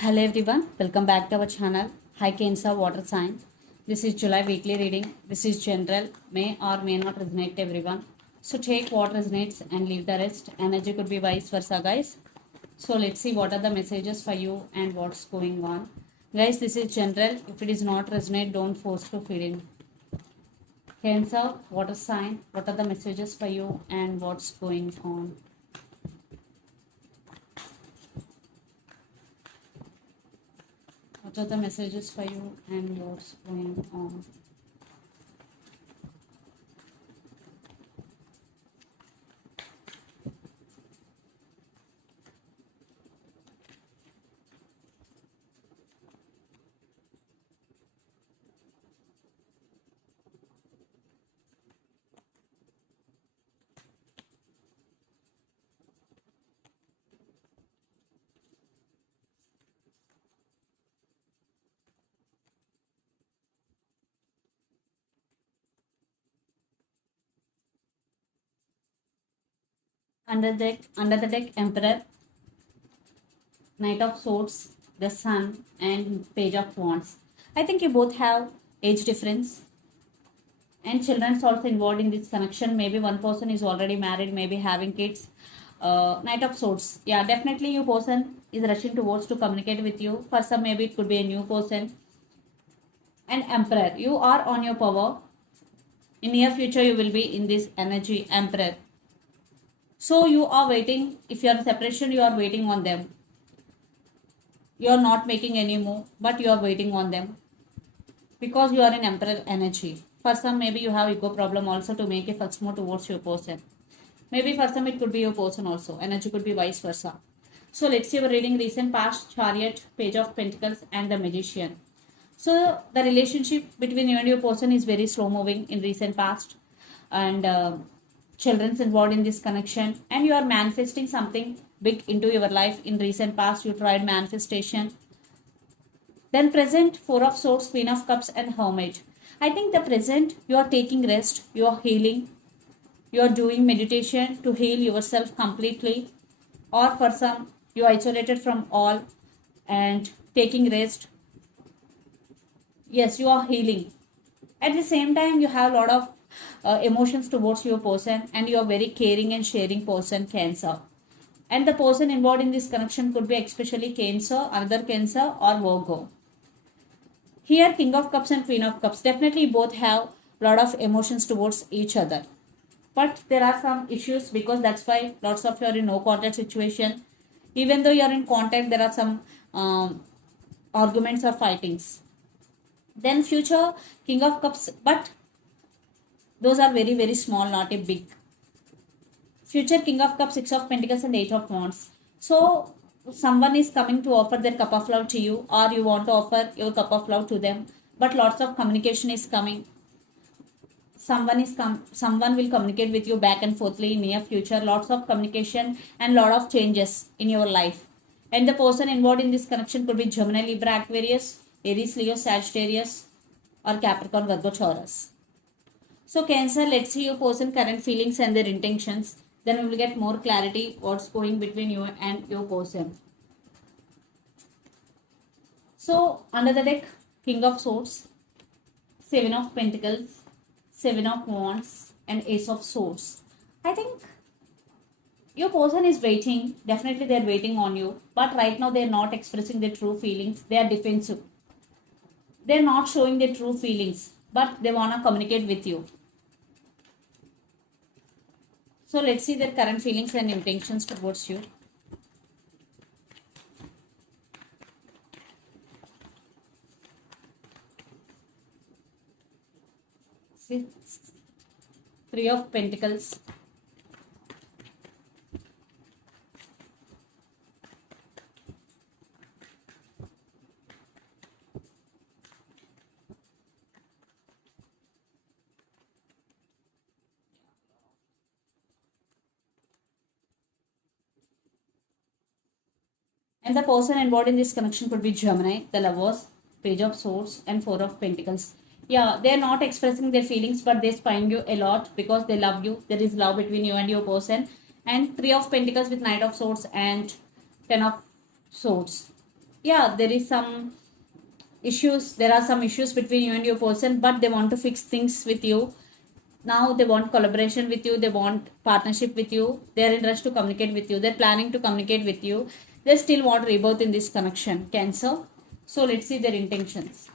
Hello everyone, welcome back to our channel. Hi Cancer Water Sign. This is July weekly reading. This is general, may or may not resonate to everyone. So take what resonates and leave the rest. Energy could be vice versa, guys. So let's see what are the messages for you and what's going on. Guys, this is general. If it is not resonate, don't force to feed in. Cancer, water sign, what are the messages for you and what's going on? What are the messages for you and what's going on? Under the deck, Emperor, Knight of Swords, the Sun, and Page of Wands. I think you both have age difference, and children's also involved in this connection. Maybe one person is already married, maybe having kids. Knight of Swords, yeah, definitely your person is rushing towards to communicate with you. For some, maybe it could be a new person. And Emperor, you are on your power. In near future, you will be in this energy, Emperor. So you are waiting. If you are in separation, you are waiting on them. You are not making any move, but you are waiting on them because you are in Emperor energy. For some, maybe you have ego problem also to make a first move towards your person. Maybe for some, it could be your person also. Energy could be vice versa. So let's see our reading recent past, Chariot, Page of Pentacles, and the Magician. So the relationship between you and your person is very slow moving in recent past, and children's involved in this connection, and you are manifesting something big into your life in recent past. You tried manifestation. Then present, Four of Swords, Queen of Cups, and Hermit. I think the present, you are taking rest, you are healing, you are doing meditation to heal yourself completely, or for some, you are isolated from all and taking rest. Yes, you are healing. At the same time, you have a lot of emotions towards your person, and you are very caring and sharing person, Cancer. And the person involved in this connection could be especially Cancer, another Cancer, or Virgo. Here, King of Cups and Queen of Cups, definitely both have a lot of emotions towards each other. But there are some issues because that's why lots of you are in no contact situation. Even though you are in contact, there are some arguments or fightings. Then future King of Cups, but those are very, very small, not a big. Future King of Cups, Six of Pentacles, and Eight of Wands. So someone is coming to offer their cup of love to you, or you want to offer your cup of love to them. But lots of communication is coming. Someone will communicate with you back and forthly in near future. Lots of communication and lot of changes in your life. And the person involved in this connection could be Gemini, Libra, Aquarius, Aries, Leo, Sagittarius, or Capricorn, Virgo, Taurus. So Cancer, let's see your person current feelings and their intentions. Then we will get more clarity what's going between you and your person. So under the deck, King of Swords, Seven of Pentacles, Seven of Wands, and Ace of Swords. I think your person is waiting. Definitely they're waiting on you. But right now they're not expressing their true feelings. They are defensive. They're not showing their true feelings. But they want to communicate with you. So let's see their current feelings and intentions towards you. See, Three of Pentacles. And the person involved in this connection could be Gemini, the Lovers, Page of Swords, and Four of Pentacles. Yeah, they're not expressing their feelings, but they find you a lot because they love you. There is love between you and your person. And Three of Pentacles with Knight of Swords and Ten of Swords. yeah, there is some issues, there are some issues between you and your person, but they want to fix things with you. Now they want collaboration with you, they want partnership with you, they're in rush to communicate with you, they're planning to communicate with you, they still want rebirth in this connection, Cancer. So let's see their intentions.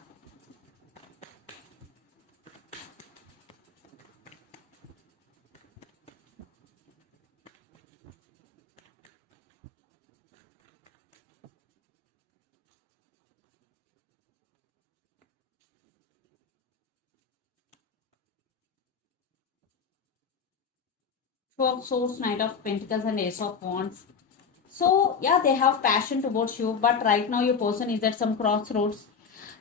Two of Swords, Knight of Pentacles, and Ace of Wands. So, yeah, they have passion towards you, but right now your person is at some crossroads.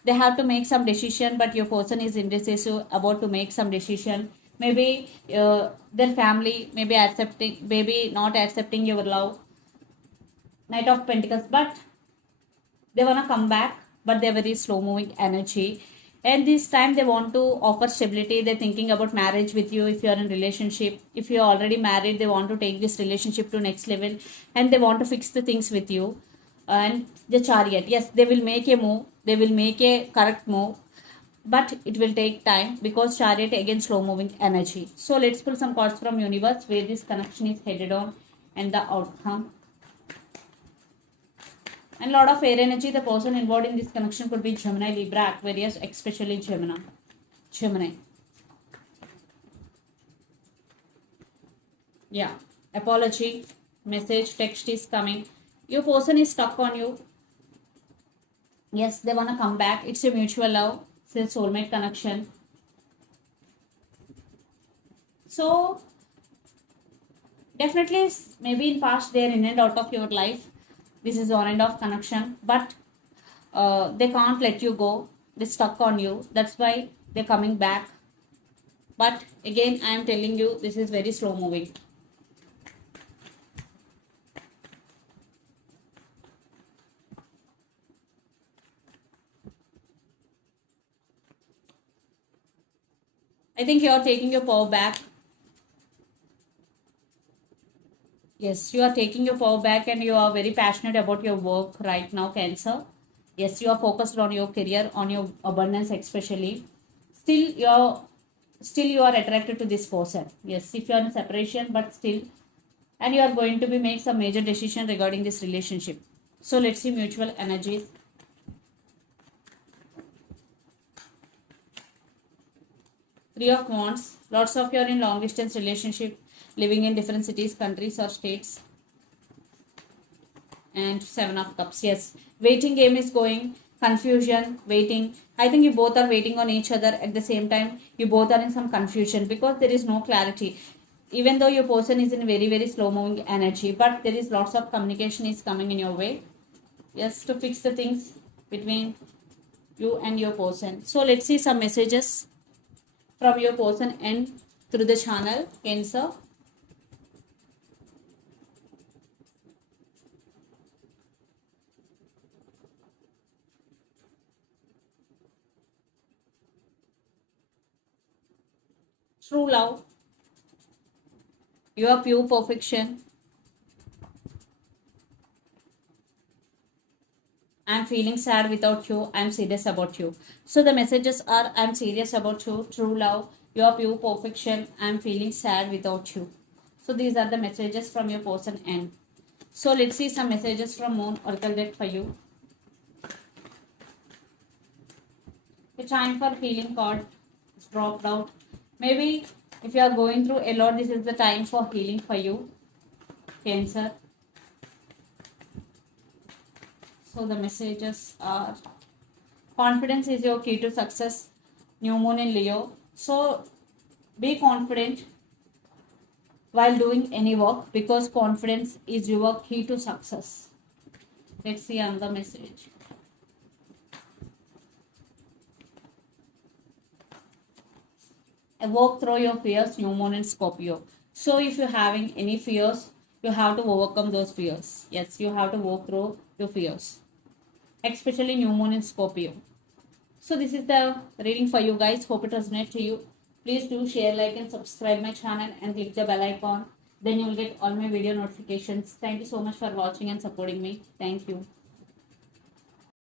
They have to make some decision, but your person is indecisive about to make some decision. Maybe their family maybe accepting, maybe not accepting your love. Knight of Pentacles, but they want to come back, but they're very slow moving energy, and this time they want to offer stability. They're thinking about marriage with you if you're in relationship. If you're already married, they want to take this relationship to next level, and they want to fix the things with you. And the Chariot, yes, they will make a move, they will make a correct move, but it will take time because Chariot again slow moving energy. So let's pull some cards from universe where this connection is headed on and the outcome. And a lot of air energy, the person involved in this connection could be Gemini, Libra, Aquarius, especially Gemini. Gemini. Yeah. Apology, message, text is coming. Your person is stuck on you. Yes, they want to come back. It's a mutual love. It's a soulmate connection. So, definitely, maybe in past they're in and out of your life. This is on and off connection, but they can't let you go. They're stuck on you. That's why they're coming back. But again, I am telling you, this is very slow moving. I think you are taking your power back. Yes, you are taking your power back and you are very passionate about your work right now, Cancer. Yes, you are focused on your career, on your abundance especially. Still you are attracted to this person. Yes, if you are in separation, but still, and you are going to be make some major decision regarding this relationship. So let's see mutual energies. Three of Wands. Lots of you are in long distance relationship, living in different cities, countries, or states. And Seven of Cups. Yes, waiting game is going. Confusion, waiting. I think you both are waiting on each other at the same time. You both are in some confusion because there is no clarity. Even though your person is in very slow moving energy, but there is lots of communication is coming in your way. Yes, to fix the things between you and your person. So let's see some messages from your person and through the channel, Cancer. True love, your pure perfection. I'm feeling sad without you. I'm serious about you. So the messages are, I'm serious about you. True love, your pure perfection. I'm feeling sad without you. So these are the messages from your person end. So let's see some messages from Moon Oracle deck for you. The time for healing card is dropped out. Maybe if you are going through a lot, this is the time for healing for you, Cancer. So the messages are, confidence is your key to success, new moon in Leo. So be confident while doing any work because confidence is your key to success. Let's see another message. Walk through your fears, new moon in Scorpio. So if you're having any fears, you have to overcome those fears. Yes, you have to walk through your fears, especially new moon in Scorpio. So this is the reading for you guys. Hope it resonates to you. Please do share, like, and subscribe my channel and click the bell icon. Then you will get all my video notifications. Thank you so much for watching and supporting me. Thank you.